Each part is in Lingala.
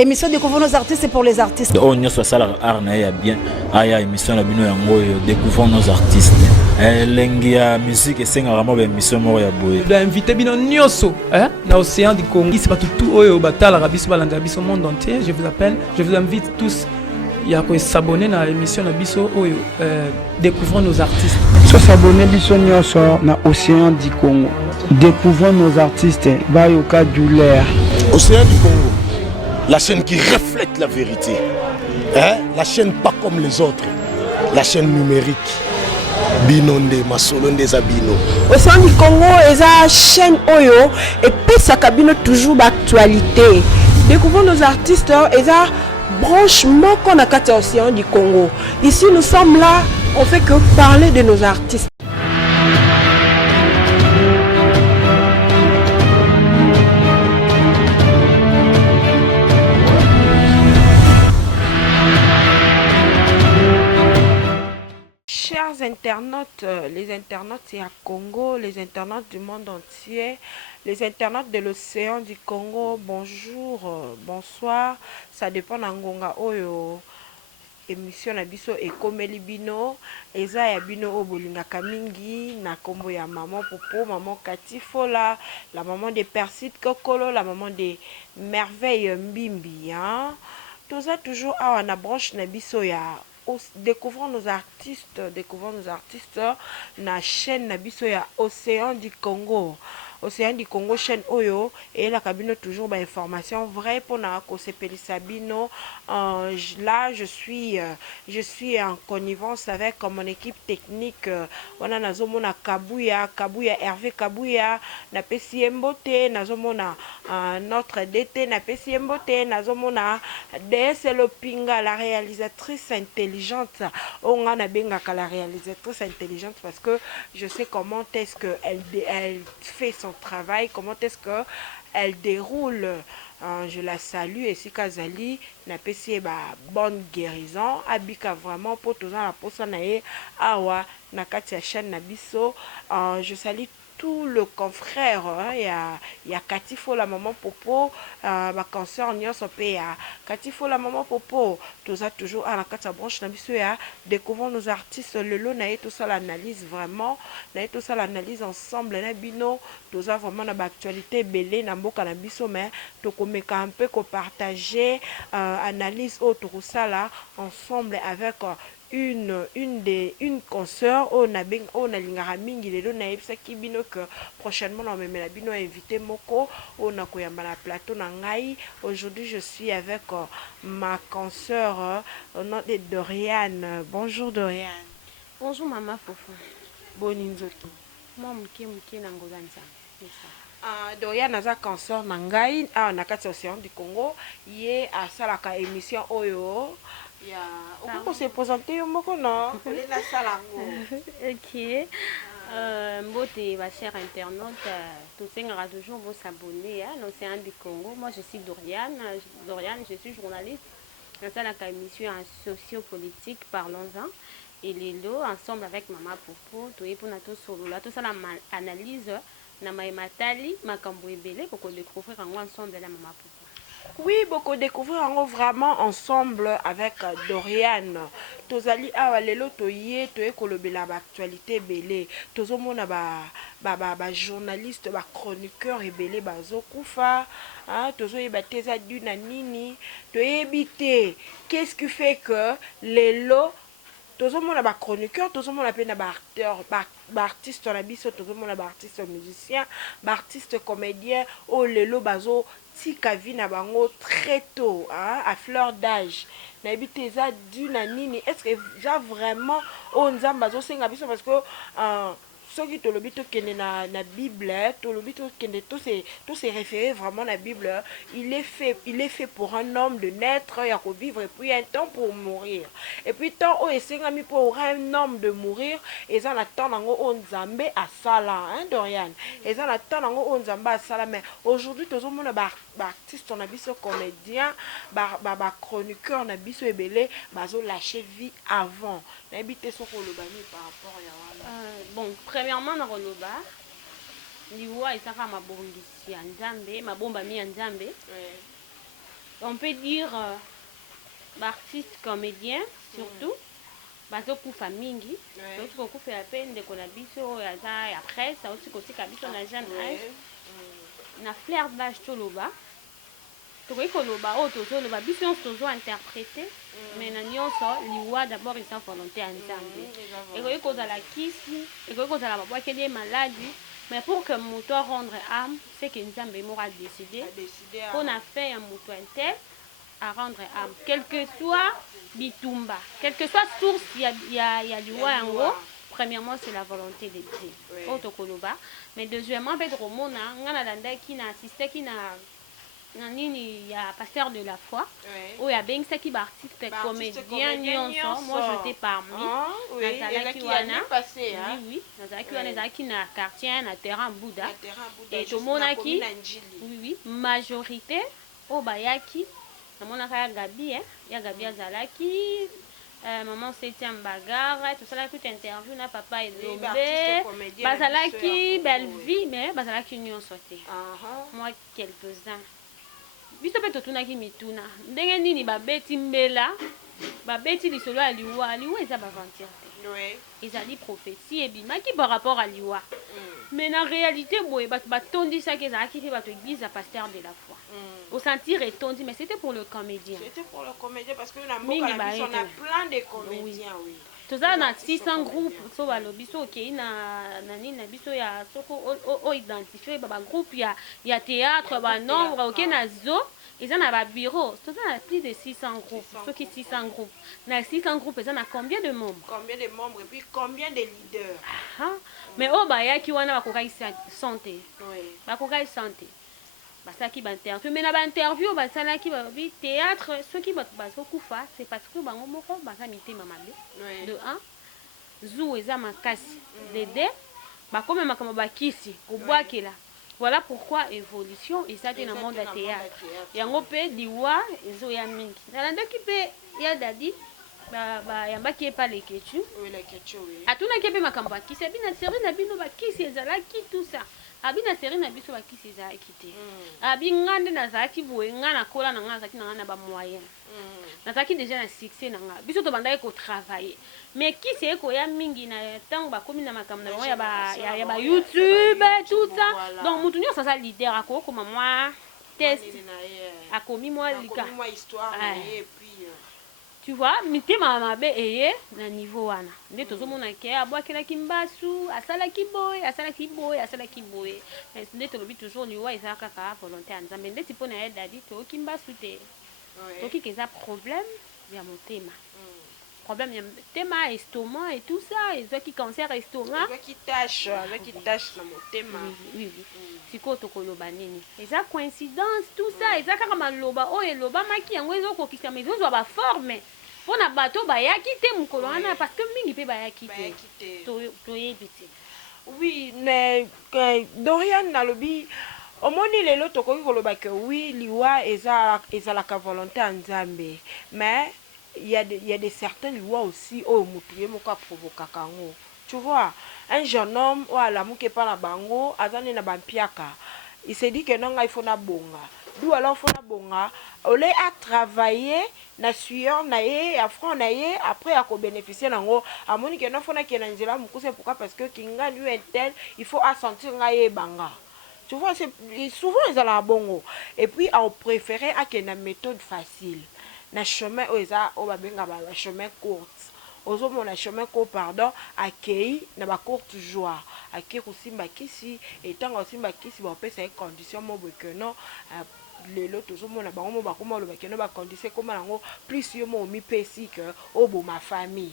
Émission Découvrons nos artistes, c'est pour les artistes. On y a ça la bien. Aya émission la bino yango Découvrons nos artistes. Lengia musique et senga ramo ba émission mo ya boy. De inviter bino nyoso, hein, na océan du Congo. Ici pas tout oyo batala rabiso balanga biso monde entier. Je vous appelle, je vous invite tous ya ko s'abonner na émission na biso oyo Découvrons nos artistes. So s'abonner biso nyoso na océan du Congo. Découvrons nos artistes. Bayoka Doulaire. Océan du Congo. La chaîne qui reflète la vérité. Hein? La chaîne pas comme les autres. La chaîne numérique. Binonde, Masolonde Zabino. Océan du Congo est la chaîne Oyo et puis ça cabine toujours d'actualité. Découvrons nos artistes et la branchement qu'on a qu'à Océan du Congo. Ici nous sommes là, on fait que parler de nos artistes. Chers internautes, les internautes c'est à Congo, les internautes du monde entier, les internautes de l'océan du Congo, bonjour, bonsoir, ça dépend d'Angonga Oyo, émission na biso ekomeli bino, eza ya bino o bolingaka mingi, na kombo ya maman Popo, maman Katifola, la maman de Perside Kokolo, la maman de Merveille Mbimbi, hein. Tout ça toujours à na branche na biso ya découvrons nos artistes, na chaîne Nabiso ya Océan du Congo. Océan du Congo chaîne Oyo et la cabine toujours information vraie pour na Kosepeli Sabino. Là je suis en connivence avec mon équipe technique. On a nazomona Kabuya Hervé Kabuya na Pesi Mbote nazomona notre DT na Pesi Mbote nazomona DS Lopinga la réalisatrice intelligente. On a bengaka la réalisatrice intelligente parce que je sais comment est-ce que elle fait son travail, comment est-ce que elle déroule. Je la salue et si Kazali n'a pas bonne guérison abika vraiment pour tous la posa nae awa na katia chaîne nabiso. Je salue tout le confrère, il y a Katifo la maman Popo, ma cancer nyonso pe ya Katifo la maman Popo, tout ça toujours à la katia branche na biso ya découvrons nos artistes le lot na tout ça l'analyse vraiment, na tout ça l'analyse ensemble na bino, tout ça vraiment na actualité belé na mboka na biso mais to komeka un peu ko partager analyse autre ça là ensemble avec une consoeur on a lingara mingi le na yebisa kibino que prochainement on me la bino invité moko on a koyamba la plateau na ngai. Aujourd'hui je suis avec ma consoeur nom de Doriane. Bonjour Doriane. Bonjour maman Fofo. Boni nzoki. Moi muke na ngolanza. Doriane aza consoeur na ngai na kati Océan du Congo ye asalaka émission oyo. On peut se présenter au moko non? Ok. Mbote ma chère internaute, tout le monde aura toujours vos s'abonner à l'Océan du Congo. Moi je suis Doriane. Doriane, je suis journaliste. Dans la émission sociopolitique Parlons-en. Et les lots ensemble avec maman Popo, tout est pour notre solo là, tout ça la analyse na matali makambo ebele pour découvrir ensemble la maman Popo. Oui, beaucoup découvrir vraiment ensemble avec Doriane. Tozali awa lelo toye toye kolobela ba actualité belé. Tozomona ba journaliste, ba chroniqueur ebele bazokufa. Hein, tozoyeba teza duna nini. Toyebite. Qu'est-ce qui fait que lelo tozomona ba chroniqueur, tozomona pe na ba acteur, ba artiste na biso, tozomona ba artiste musicien, ba artiste comédien, oh lelo bazo tika vi na bango très tôt, hein, à fleur d'âge. Na ebite za du na nini, est-ce que ja vraiment on nzamba zo senga biso parce que soki tolobi tokende na Bible, tolobi tokende tous ces référés vraiment la Bible, il est fait pour un homme de naître, il y a qu'on vivre et puis un temps pour mourir. Et puis tant o esengami pour un homme de mourir, et ça attend nango on Nzambe à sala, hein Dorian. Et ça attend nango on Nzambe à sala mais aujourd'hui tous on a ba artiste on a biso comédien, ba chroniqueur on a biso ebele, bazo lâcher vie avant. Na habité son kolobani par rapport à bon, premièrement na koloba liwa isaka mabongisi ya Nzambe, mabomba mi ya Nzambe. on peut dire artiste comédien surtout bazokufa mingi soki kokufela mpe ndeko na biso oyo aza ya presse auti kotika biso na jeune age na flair d'âge toloba tokoki koloba oyo tozoloba biso nyonso tozointerprete mais na nyonso liwa d'abord eza volonté ya nzambe ekoki kozala kisi ekoki kozala babwakeli ye maladi mais pour que moto arendre âme c'est que nzambe moko adécide mpona fin ya moto intel à rendre âme, quel que soit bitumba, quelle que soit source il y a liwa yango. Premièrement c'est la volonté de Dieu otokoloba mais deuxièmement peut romona ngana landaki na assisté qui na nini ya pasteur de la foi ou ya bengsaki ba artiste comédien nyonso moi je t'ai parmi nazalaki wana oui nazalaki wana nazalaki na quartier na terrain Bouddha et tomonaki oui majorité o bayaki namonaka ya Gabi ya Gabi azalaki maman 7e bagarre tout ça là toute interview na papa Elombe bazalaki belle vie mais bazalaki nyonso te moi quelques-uns biso pe totunaki mituna ndenge nini babeti mbela babeti lisolo ya liwa eza baventure te ezali prophétie ebimaki par rapport à liwa mais na réalité boye bato batondisaki ezalaki mpe bato église ya pasteur de la foi osentir etondi mais c'était pour le comédien parce que na mboka na biso on a plein de comédiens toza na 600 groupes so balobi so okei na nini na biso ya soko o identifier bagroupe ya théâtre banombre okei na zo eza na babureau toza na plus de 600 groupes soki 600 groupes na 600 groupes eza na combien de membres et puis combien de leaders mais oyo bayaki wana bakokaki santé bakokaki santé basalaki bainterview mais na bainterview basalaki babi théâtre soki bato bazokufa c'est parce que bango moko baza mitema mabe de 1 zu eza makasi de 2 bakome makambo bakisi kobwakela voilà pourquoi évolution eza te na monde ya théâtre yango mpe liwa ezoya mingi nalandaki mpe ya dadi bayambaki ye pa leketu atunaki mpe makambo akisi abi na série na bino bakisi ezalaki tout ça abi na série na biso bakisi ezalaki te abi nga nde nazalaki boye nga nakola na nga nazalaki na nga na bamoyen nazalaki déjà na succès na nga biso tobandaki kotravaille mais kisi ekoya mingi na ntango bakomi na makambo na bango ya bayoutube tout ça donc motu nyonso aza leader akokoma mwa test akomi mwa lika tu vois mitema mabe eye na niveau wana nde tozomona ke abwakelaki mbasu asalaki boye nde tolobi toujours liwa eza kaka volonté ya nzambe ndeti mpo na ye dadi toyoki mbasu te toki keza problème ya motema problème ya motema estomac et tout ça ezwaki cancer estomac ezwaki tache na motema oui sikoyo tokoloba nini eza coïncidence tout ça eza kaka maloba oyo elobamaki yango ezokokisama ezozwa baforme mpona bato bayaki te mokolo wana parce que mingi mpe bayaki te toyebi te oui mais Dorian nalobi omoni lelo tokoki koloba ke oui liwa ezalaka volonté ya nzambe mais il y a des certains liwa aussi oyo motu ye moko aprovokaka yango tu vois un jeune homme oyo alamuki epa na bango aza nde na bampiaka il se dit que nanga il faut na bonga d'où alors faut na bonga ole a travailler na sueur na ye à front na ye après à bénéficier nango amoni que non faut na ki na nzela mukuse pourquoi parce que kinga lui un tel il faut assentir nga ye banga tu vois c'est souvent ils la bongo et puis on préférait à que na méthode facile na chemin oza o babenga ba chemin court ozomona chemin court pardon accueil na ba courte joie accueil kosimba kisi etanga kosimba kisi ba pesa une condition mobo que non lelo tozomona bango mo bakoma lo bakeno ba condition comme nango plus yo mo mi pesi que obo ma famille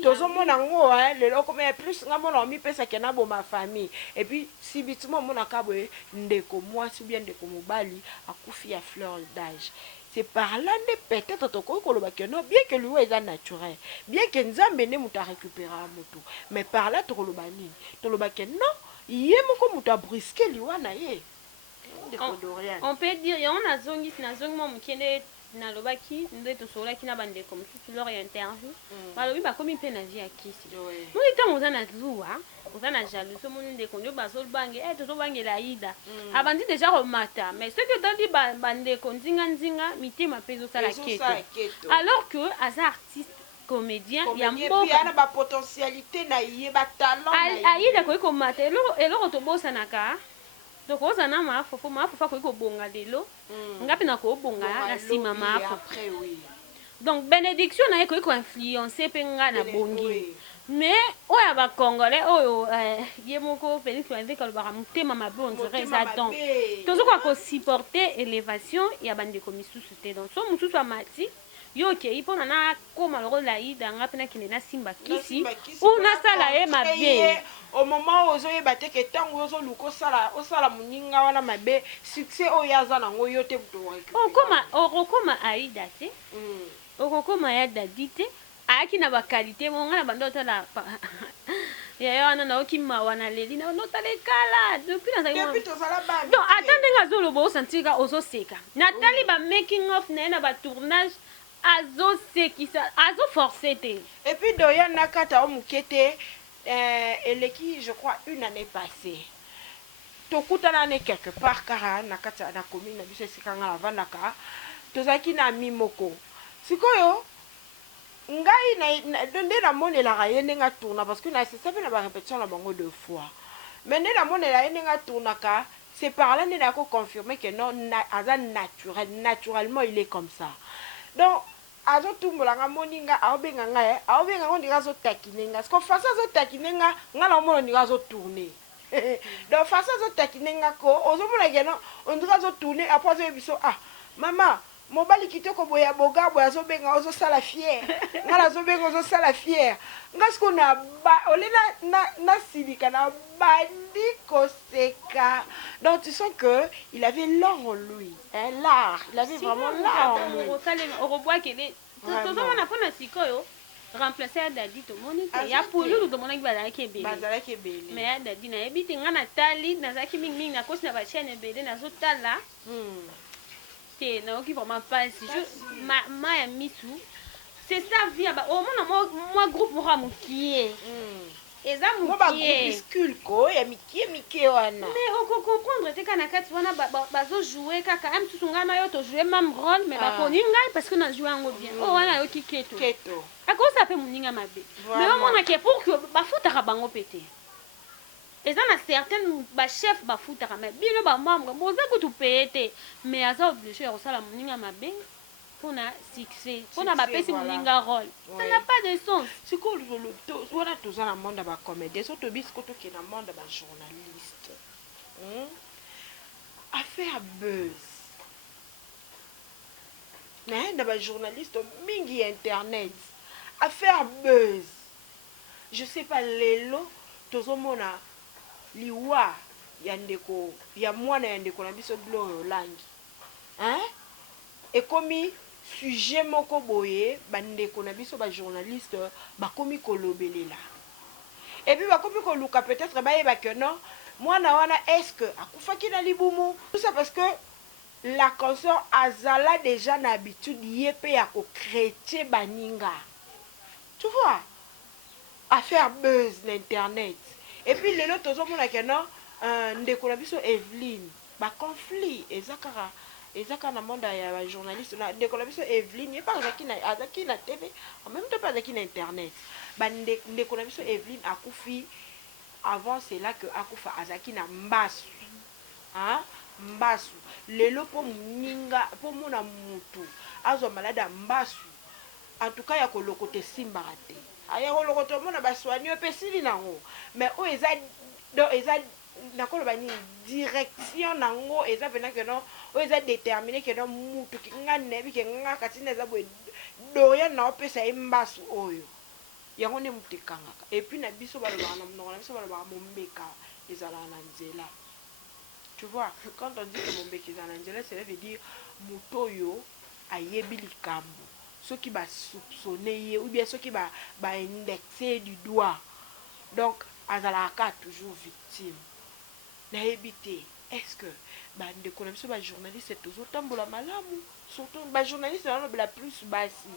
tozomona ngo lelo comme plus ngamona mi pesa que na bo ma famille et puis si bitumon mona kabwe ndeko mwasi bien ndeko mobali akufi ya fleur d'âge. C'est par là peut-être bien que lui est naturel, bien que Nzambe ne muta récupérer moto, mais par là tolobani, tolobake non, yé moko muta brusquer liwa na ye. On peut dire, on a zongi, mon kende na lobaki, nous êtes sur la qui n'a pas de comme si tu leur interview. Balobi ba comme pe na vie à kisi. Nous étant aux anazua, aux anajalo, ce monde de konyo basol bange, to bange la ida. Abandi déjà remata, mais ce que tu dis bande konzinga nzinga, mité ma peso sala keto. Alors que as artiste comédien, il y a une potentialité, il y a un talent. Aïda ko ko mata, elo to bosa naka. Donc aux ana mafu ko bonga lelo. Ngapi na ko bonga na sima mafu. Donc bénédiction na ko influencer pe nga na bongi. Mais oya ba congolais oyo yemoko Félix Wanze ka ba mutema mabe on dirait ça donc. Tozo ko supporter élévation ya bande ko misusu te donc so mususu amati yo ke ipona na koma lo la ida ngapi na kinena simba kisi una sala e mabe. Au moment où vous avez battu que tant vous avez luko sala muninga wana mabe succès oyaza na ngoyo te buto. Okoma aida te. Okoma ya dadite. Aki na ba qualité mo ngana bandota la. Ya wana na okima wana leli na nota le kala depuis na zaki. Donc attendez ngazolo bo sentika ozo seka. Nathalie ba making of na ba tournage azo sekisa azo forcé te. Et puis doya nakata o mukete eleki je crois une année passée. Tokutana ne quelque part car nakata na commune na biso sikanga vanaka. Tozaki na mimoko. Sikoyo ngai na donde na monela ga yene nga tourna parce que na c'est ça na ba répétition la bango deux fois. Mais na monela yene nga tourna ka c'est par là ne ko confirmer que non naturellement il est comme ça. Donc azo tumbolanga moninga aobenga nga aobenga ngo ndika zo takinenga parce que face zo takinenga nga na mono ndika zo tourner. Donc face zo takinenga ko ozo mona geno on ndika zo tourner après zo biso maman mobali kitoko boya boga boya zo benga ozo sala fière nga zo benga ozo sala fière nga sko na ba olena na silika na bandi koseka. Donc tu sens que il avait l'art en lui, l'art, il avait vraiment l'art en lui. On revoit qu'il est tout ça on a pas na sikoyo remplacer Dadi to monika ya pulu to monaki bazala ke belé mais Dadi na ebiti nga na tali na zaki mingi na kosi na ba chaîne belé na zo tala te na oki vraiment pas ma ya misu c'est ça vie ba au moi groupe mo ramukie eza groupuscule ko ya mikie wana mais on peut comprendre te kana kati wana bazo jouer kaka même tout ngana yo to jouer même rôle mais ba koni ngai parce que na jouer ngo bien wana yo kiketo ako ça peut muninga mabe mais on mona ke pour que ba futa bango pété eza na certaines ba chef ba futa mais bino ba membre boza ko tu pété mais aza obligé ya sala muninga mabe pour un succès, pour un bapesi moninga rôle. Ça n'a pas de sens. C'est quoi le voilà tout ça dans le monde de la comédie, surtout bisco qui est dans le monde de la journaliste. Affaire buzz. Mais dans la journaliste mingi internet. Affaire buzz. Je sais pas lelo tozo mona liwa yandeko ya mwana yandeko na biso gloire langi. Hein? Et comme sujet moko boye bandeko na biso ba journaliste ba komi kolobelela et puis ba komi koluka peut-être ba yeba que non moi na wana est-ce que akufaki na libumu tout ça parce que la consort azala déjà na habitude yepé ya ko chrétien baninga tu vois à faire buzz l'internet et puis le lot tozo mona que non ndeko na biso Evelyne ba conflit ezakara ezaka na monde ya ba journaliste na ndeko na biso Evelyne et pas azaki na TV en même temps pas azaki na internet ba ndeko na biso Evelyne akufi avant c'est là que akufa azaki na mbasu mbasu lelo po muninga po mona mutu azo malade mbasu en tout cas ya ko lokote simba raté aya ko lokoto mona ba soigner pesili nango mais o eza nakolo bani direction nango eza pena que non o eza déterminé que non mutu ki nga nebi ke nga katina eza boy doya na opesa imbasu oyo yango ne mutekanga et puis na biso ba lobana mnona biso ba lobana mombeka ezala na nzela. Tu vois, quand on dit que mombeka ezala na nzela, cela veut dire mutoyo ayebi likambo ceux qui ba soupçonner ou bien ceux qui ba indexer du doigt. Donc azalaka toujours victime. Na ebité est-ce que bandeko na biso bajournaliste tozotambola malamu surtout bajournaliste la plus basi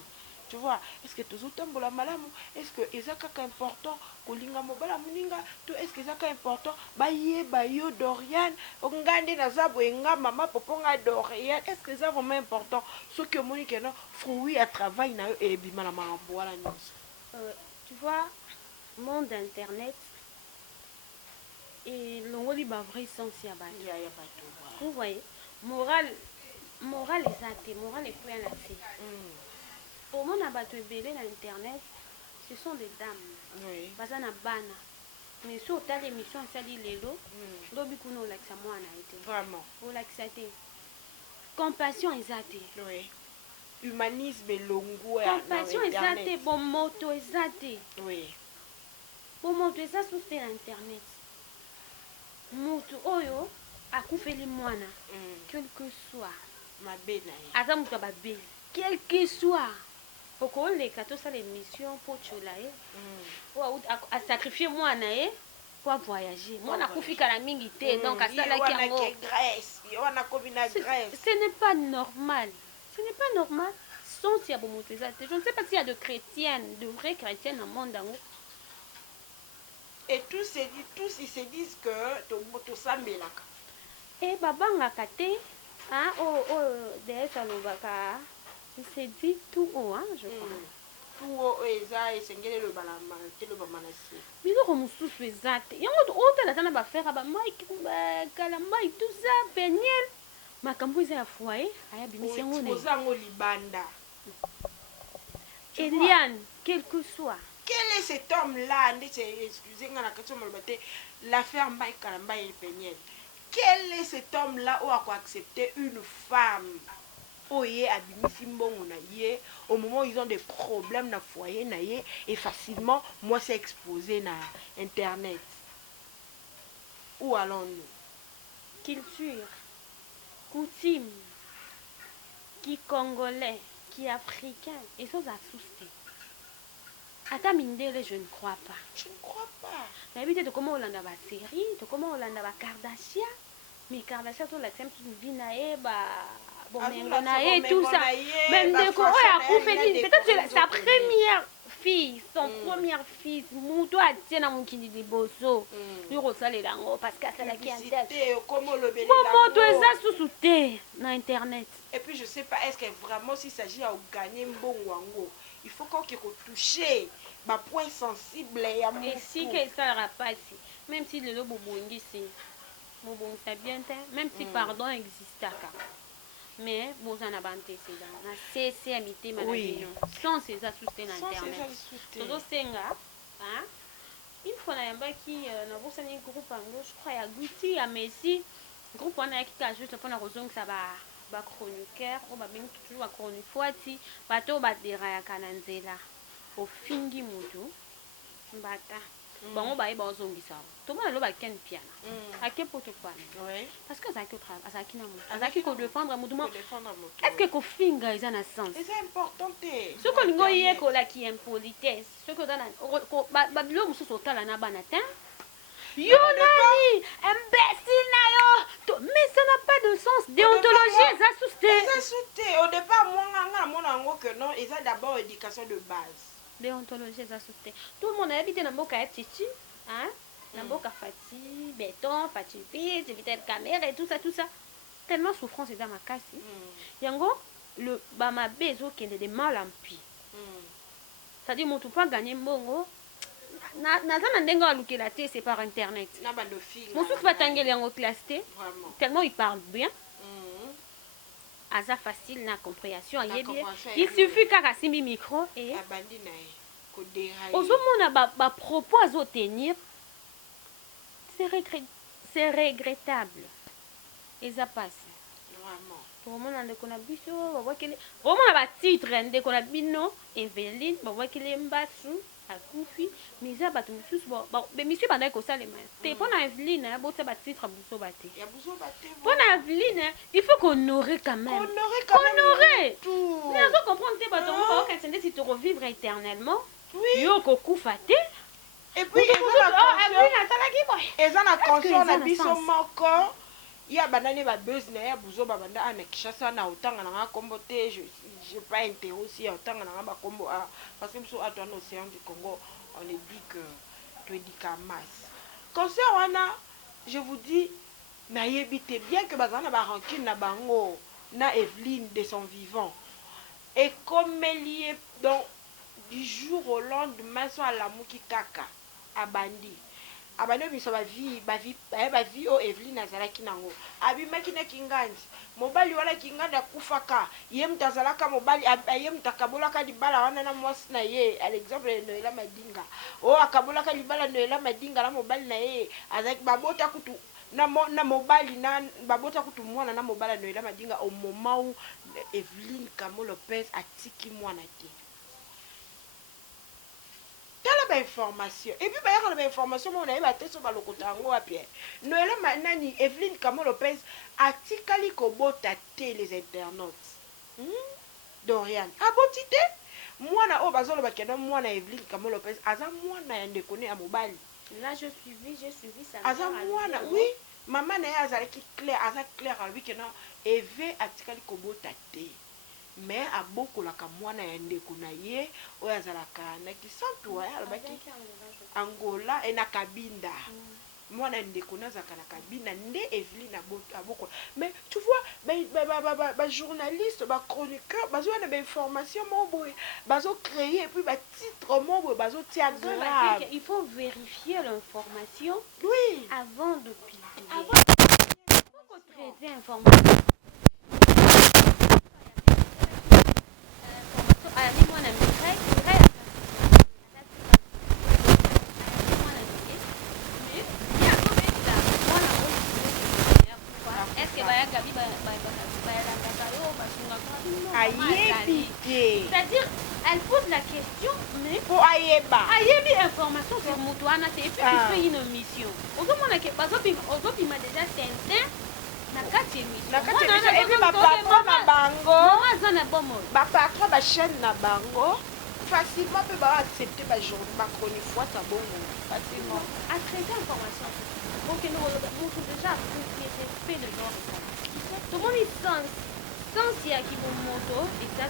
tu vois est-ce que tozotambola malamu est-ce que eza kaka important kolinga mobala moninga to est-ce que eza kaka important bayeba yo Dorian ngande naza boyenga mama poponga Dorian est-ce que eza vraiment important ce que omoni keno fruit à travail na yo ebima na makambo wana nyonso tu vois monde internet et longoli ba vrai sens ya bato vous voyez morale exacte morale est plein là c'est pour mon abato ebele na internet ce sont des dames baza na bana mais sur ta émission sali lelo lobi kuna olakisa mwana été vraiment olakisa te compassion exacte humanisme longo compassion exacte bon moto exacte oui bon moto eza sur internet mutu oyo akufeli mwana quel que soit mabe na ye aza mutu ababe quel que soit okoleka tosala émission mpo tiola ye oyo asacrifie mwana ye po avoyager mwana akufika na mingi te donc asalaki yango ce n'est pas normal senti ya bomoto eza te je ne sais pas s'il y a de chrétiennes de vraies chrétiennes dans le monde yango. Et tous ils se disent que tu sambelaka. Et babangaka te hein derrière salobaka il se dit tout haut hein je crois. Tout haut eza esengele le balama te le bamanasi. Biloko mususu eza te. Yango otala tana ba faire ba mic kala mic tout ça penyel. Makambo eza ya foyer aya bimisi yango ne. Ozango libanda. Eliane quel que soit. Quel est cet homme-là? Excusez-moi, l'affaire Mike Kalamba et Peniel. Quel est cet homme-là où a accepté une femme? Au moment où ils ont des problèmes dans le foyer, et facilement, moi, c'est exposé dans Internet. Où allons-nous? Culture, coutume, qui congolais, qui africain, et ça, ça soucie. Ata mindele je ne crois pas. Je ne crois pas. Mais habite de comment on a ba série, de comment on a ba Kardashian, mais Kardashian tout la sème toute vie nae ba bon nae tout ça. Même de quoi a coupé peut-être sa première fille, son première fille, muto a tiena mukindi de bosso. Lui rosale lango parce que ça la qui en tête. Comment le belé. Comment toi ça sous-souté dans internet. Et puis je sais pas est-ce que vraiment s'il s'agit de gagner bon wango. Il faut qu'on touche ma point sensible et à mon et si que ça n'aura pas ici même si le bobongi c'est bon ça bien même si pardon existe mais vous en avez c'est dans la CCMité maladie sans ces associés dans internet todo senga hein il faut na yamba qui na vous ça groupe ango je crois ya Guti ya Messi groupe on a qui t'a juste pour la raison que ça va chroniqueur ou ba bien toujours chronique foati bato ba deraya kananzela ofingi mutu mbata bango ba eba ozongisa to mona lo ba ken piana ake poto kwa parce que ça qui travail ça qui na mutu azaki ko défendre mutu est-ce que ko finga eza na sens c'est important ce que lingo yé ko la qui impolitesse ce que dans ba bilo mususu otala na bana tin yo nani imbécile na yo mais ça n'a pas de sens déontologie ça sousté au départ moi mon ango que non et ça d'abord éducation de base déontologie ça sousté tout le monde habite na mboka ya titi hein na mboka fati béton fati vite éviter caméra et tout ça tellement souffrance est dans ma casse yango le ba ma bezo kende de mal en pis ça dit mon tout pas gagner mbongo naza na ndenge alukela te c'est par internet na bando fille mosusu batangeli yango classe te tellement il parle bien aza facile na compréhension yebi il suffit kaka simbi micro et abandi na ye ko dérailler ozomona ba propos azotenir c'est regrettable et ça passe vraiment pour moi ndeko na biso babwakele vraiment ba titre ndeko na bino Eveline babwakele mbasu akufi mais ça bato mususu bon monsieur bandai ko salema te pona Eveline botsa ba titre buso bate ya buso bate pona Eveline il faut qu'honorer quand même honorer tout mais on comprendre te bato mo ka sende si tu revivre éternellement yo ko kufa te et puis eza na conscience na biso moko ya banane ba buzz na ya buzo ba banda ana kishasa na otanga na kombo te je pas intérêt aussi à otanga na ba kombo parce que biso atwa na océan du Congo on est dit que tu dis masse concert wana je vous dis na yebite bien que bazana ba rancune na bango na Evelyne de son vivant et comme lié donc du jour au lendemain so à la muki kaka abandi abandi biso ba vie o Evelyne azalaki nango abimaki na kinganzi mobali wala kinganda kufaka ye mtazalaka mobali ye mtakabolaka libala wana na mwasi na ye à l'exemple Noela Madinga o akabolaka libala Noela Madinga na mobali na ye azaki babota kutu na mobali na babota kutu mwana na mobala Noela Madinga au moment où Evelyne Kamo Lopez atiki mwana te tala ba information et puis ba yaka ba information mo na yeba te so ba lokota ngo api Noela nani Evelyne Kamo Lopez atikali kobota te les internautes Dorian aboti te mwana o bazolo bakena mwana Evelyne Kamo Lopez aza mwana ya ndekone ya mobali là j'ai suivi ça aza mwana oui maman na ya azalaki clair aza clair alobi kena Eve atikali kobota te mais abokolaka mwana ya ndeko na ye oyo azalaka na kisantu alobaki Angola et na Kabinda mwana ya ndeko na azalaka na Kabinda nde Evelyne abokola mais tu vois ba journaliste ba chroniqueur bazo na ba information mo boye bazo créer et puis ba titre mo boye bazo tia grave il faut vérifier l'information oui avant de publier il faut traiter information c'est-à-dire elle pose la question mais pour ayeba information sur Moutouana et puis tu fais une mission autrement que parce que m'a déjà tenté na kati émission et puis ba patron na bango ba patron ba chaîne na bango facilement peut ba accepter ba journée ba chronique fois ça bon facilement à traiter information pour que nous déjà respect le genre tout le monde est sans il y a qui vont monter et ça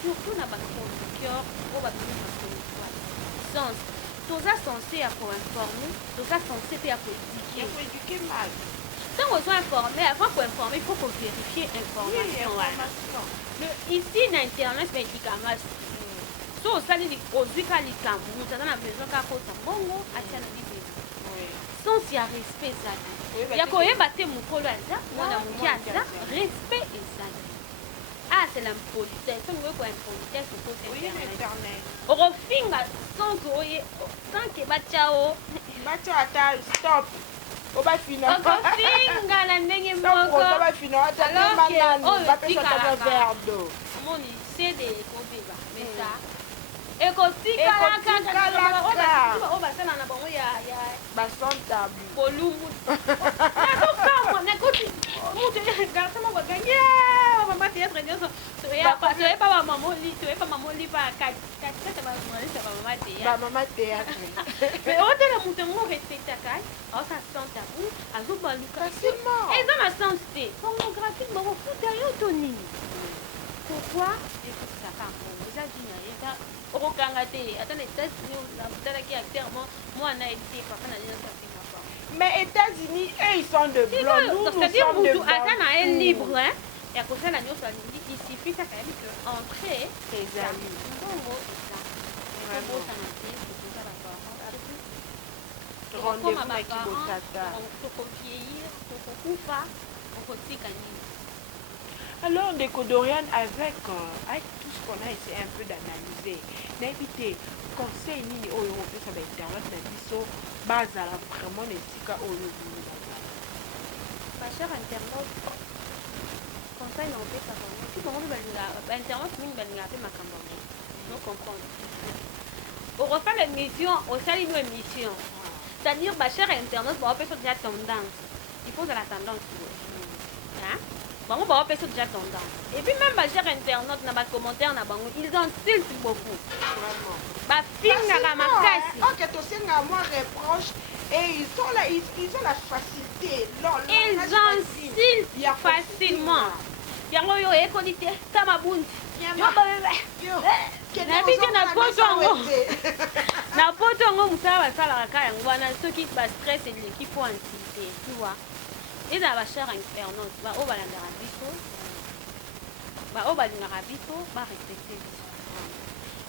surtout na ba chroniqueur ou ba sens tout ça censé à pour informer tout ça censé pour éduquer mal tant qu'on soit informé avant pour informer il faut vérifier information ici dans internet c'est efficace so ça dit ozika likambo nous avons besoin ka kosa bongo atia na bible sans y a respect ça ya koyeba te mukolo aza mwana muki aza respect ezali c'est l'impolitesse on veut quoi impolitesse sur internet orofinga sans que bachao ata stop oba fina ofinga na ndenge moko oba fina ata manani ba pesa ta verre d'eau moni c'est des kobeba mais ça ekotikala kaka obasala na bango ya basontabu kolumu nakokamwa nakoti mutu garse mo bagangi mama théâtre nyonso toyepa bamamoli bakatata bajournaliste bamama théâtre mais otala mutu yango respectaka aosasontabu azobaluka eza na sens te pornographique bakofuta yo to nini pourquoi ekosaka mpongo eza dina eza okokanga te ata na États-Unis nafutalaki acteur mwana ete papa na lino sapingaka mais États-Unis eux ils sont de blancs nous sommes de blancs ata na un libre ya kosala nyonso alingi il suffit kaka yebi que entrée ezali mbongo eza ekobosana te kokoza rendez-vous na kibotata tokobieillir tokokufa okotika nini. Alors, Ndeko Dorian, avec tout ce qu'on a essayé un peu d'analyser, n'invitez conseil ni au européen sur internet, n'invitez base à la vraiment n'esika au européen. Ma chère internaute, conseil n'en fait pas vraiment. Tu peux internet, nous allons faire ma campagne. Nous comprenons. On refait l'émission, on salit une émission. C'est-à-dire, ma chère internaute, on va faire déjà tendance. Il faut de la tendance. Hein? bango ba opesa déjà tendance. Et puis même ba chers internautes na ba commentaire na bango, ils insultent beaucoup. Vraiment. Ba finga makasi. Ok, tu sais, moi reproche et ils ont la facilité. Ils insultent facilement. Yango yo ekonite kama bundi. Yo ba nabiki na poto yango na poto yango mosala basalaka ka yango wana soki bastress eleki po antilité tu vois eza bachère internaute baoyo balandaka biso baoyo balingaka biso barespecte biso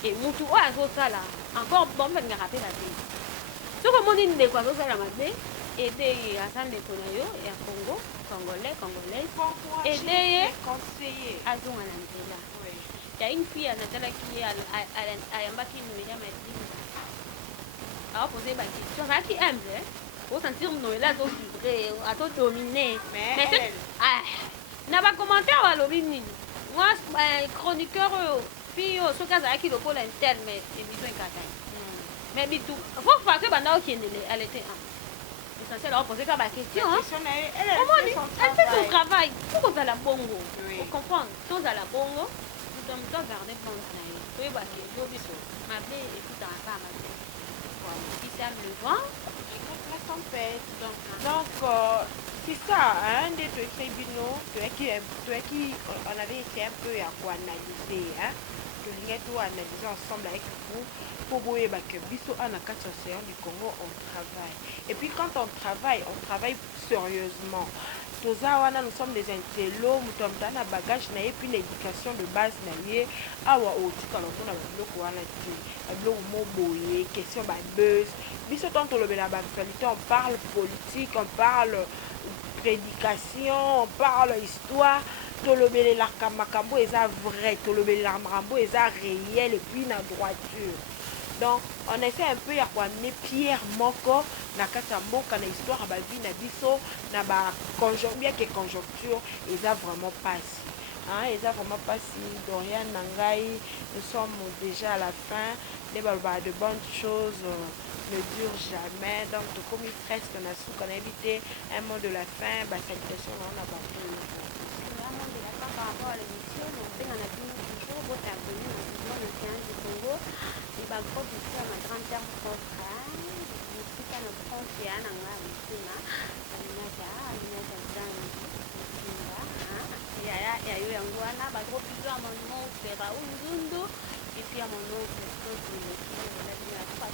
e mutu oyo azosala encore bango balingaka mpe babe soki omoni ndeko azosala mabe ede ye aza ndeko na yo ya congo congolais ede ye azonga na nzela. Il y a une fille à Nathalie qui a embarqué une média madine. Alors poser ma question, ça qui aime, pour sentir nous là tout vibrer, à tout dominer. Mais n'a pas commentaire à l'obini. Moi chroniqueur fille ce cas à qui le pôle interne mais émission est mais bitou. Faut faire que banda qui elle était essentiel alors poser ma question. Elle fait son travail. Tout à la bongo. Vous comprenez? Tout à la bongo. Nous sommes gardés pour nous. Oui, parce que nous sommes mablés et tout dans la femme. Si ça le vent, la tempête. Donc, c'est ça, hein, des tribunaux, qui on avait été un peu à quoi analyser, hein. Que nous analyser ensemble avec vous pour voir que biso en océan du Congo on travaille. Et puis quand on travaille sérieusement. Nous sommes des intellos, nous sommes dans un bagage et puis l'éducation de base awa otika longona biloko wana te biloko moboye question ba buzz biso tant le bela actualité on parle politique on parle prédication on parle histoire tolobele la makambo eza vrai tolobele la makambo eza réel et puis na droiture. Donc on essaie un peu ya kwamener Pierre moko na kati ya mboka na histoire ba vie na biso na ba conjoncture bien que conjoncture eza vraiment passé. Hein, ils ont vraiment passé Dorian Nangai, nous sommes déjà à la fin, de bonnes choses ne durent jamais, donc comme il presque on a évité un mot de la fin, salutation on a battu. Un mot de la fin par rapport à l'émission, donc on a dit toujours votre abonné dans le Océan du Congo, et bah gros bisous à ma grande terre propre, merci à notre France et à Nangai, il y a eu un guana, bah gros bisous à mon oncle Raoul et puis à mon oncle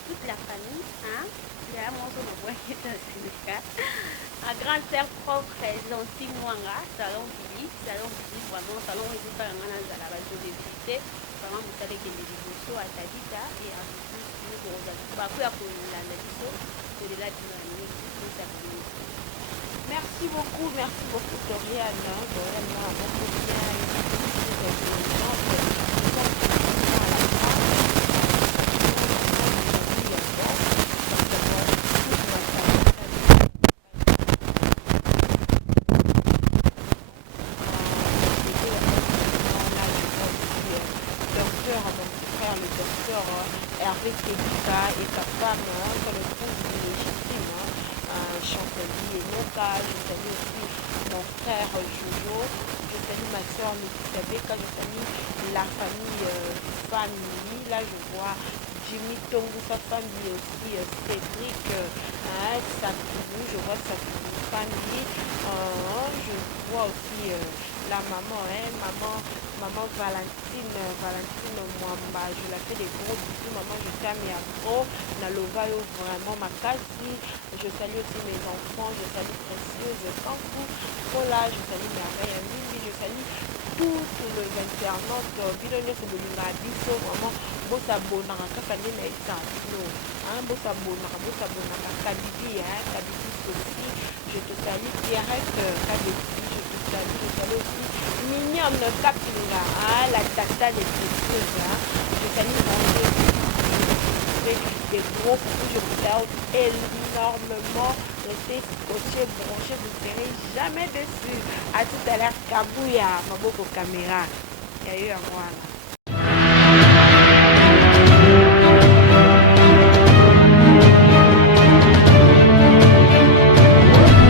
toute la famille, hein. Il y a mon oncle qui est un syndicat. Ma grande sœur propre, gentil Mwanga, salon public, vraiment, salon et tout ça, on a la base de l'électricité. Vraiment, vous savez qu'il y a des dévotions à Tabita et à nous pour bah, pour la nation, c'est de là que nous avons merci beaucoup Dorian. Dorian m'a beaucoup bien le docteur Hervé Kébika et sa femme, sur le groupe légitime, Chancelier Noka, je salue aussi mon frère Jojo, je salue ma soeur Mekisabeka, je salue la famille, là je vois Jimmy Tongo, sa famille aussi, Cédric, sa tribu, je vois sa famille, je vois aussi la maman, maman Valentine Mwamba, je la fais des gros bisous, maman je t'aime à gros, Nalovayo vraiment ma casse, je salue aussi mes enfants, je salue Précieuse Kankou, Kola, je salue Merveille Mimi, je salue tous les internautes, Bilonio Sobolina Biso, vraiment, Bossa Bonara, Kakane Naïsano, Bossa Bonara, Kabibi, Kabibi aussi, je te salue, direct, Kabibi, je salue aussi Mignonne Kapinga, la tata des précieuses, je salue des gros coups, je vous salue énormément, restez scotchés, branchés, vous ne serez jamais dessus. À tout à l'heure, Kabouya, Maboko Caméra, il y a eu un mois là.